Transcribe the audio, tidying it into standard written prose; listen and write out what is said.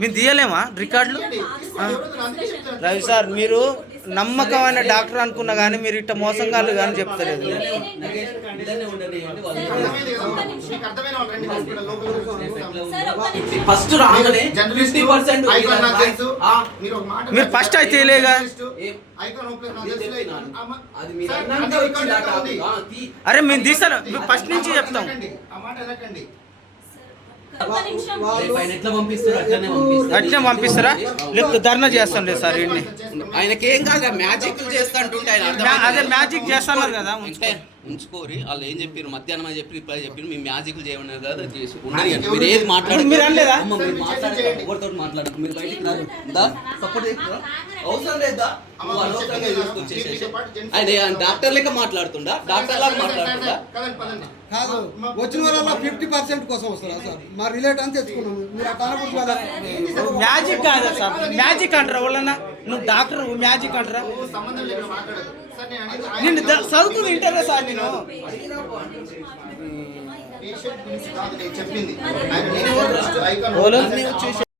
మేము తీయలేమా రికార్డులు? రవి సార్ మీరు నమ్మకమైన డాక్టర్ అనుకున్నా కానీ మీరు ఇట్ట మోసంగాళ్ళు కానీ చెప్తలేదు. మీరు ఫస్ట్ అయితే తెలియగా అరే మేము తీస్తాను ఫస్ట్ నుంచి చెప్తాం. అట్లనే పంపిస్తారా? లేకపోతే ధర్నా చేస్తాం లేదు సార్. ఆయనకి ఏం కాదు, మ్యాజిక్ చేస్తా అంటుంటే అదే మ్యాజిక్ చేస్తున్నారు కదా. ఉంచుకోరి వాళ్ళు ఏం చెప్పారు, మధ్యాహ్నం అని చెప్పి ఇప్పుడు చెప్పారు మేము మ్యాజిక్లు చేయమన్నారు కదా, చేసి మీరు ఏది మాట్లాడారు మీరు అనలేదా? ఎవరితో మాట్లాడదు, మీరు బయటికి సపోర్ట్ అవసరం లేదా? ఆయన డాక్టర్ లెక్క మాట్లాడుతుండా, డాక్టర్ లాగా మాట్లాడుతుండా? కాదు, వచ్చిన వాళ్ళ 50% కోసం వస్తారా సార్? మా రిలేట్ అని తెచ్చుకున్నాము. మీరు మ్యాజిక్ కాదా సార్? మ్యాజిక్ అంటారా వాళ్ళన్నా? నువ్వు డాక్టర్ మ్యాజిక్ అంటారా? నేను చదువుకుని వింటారా సార్? నేను చెప్పింది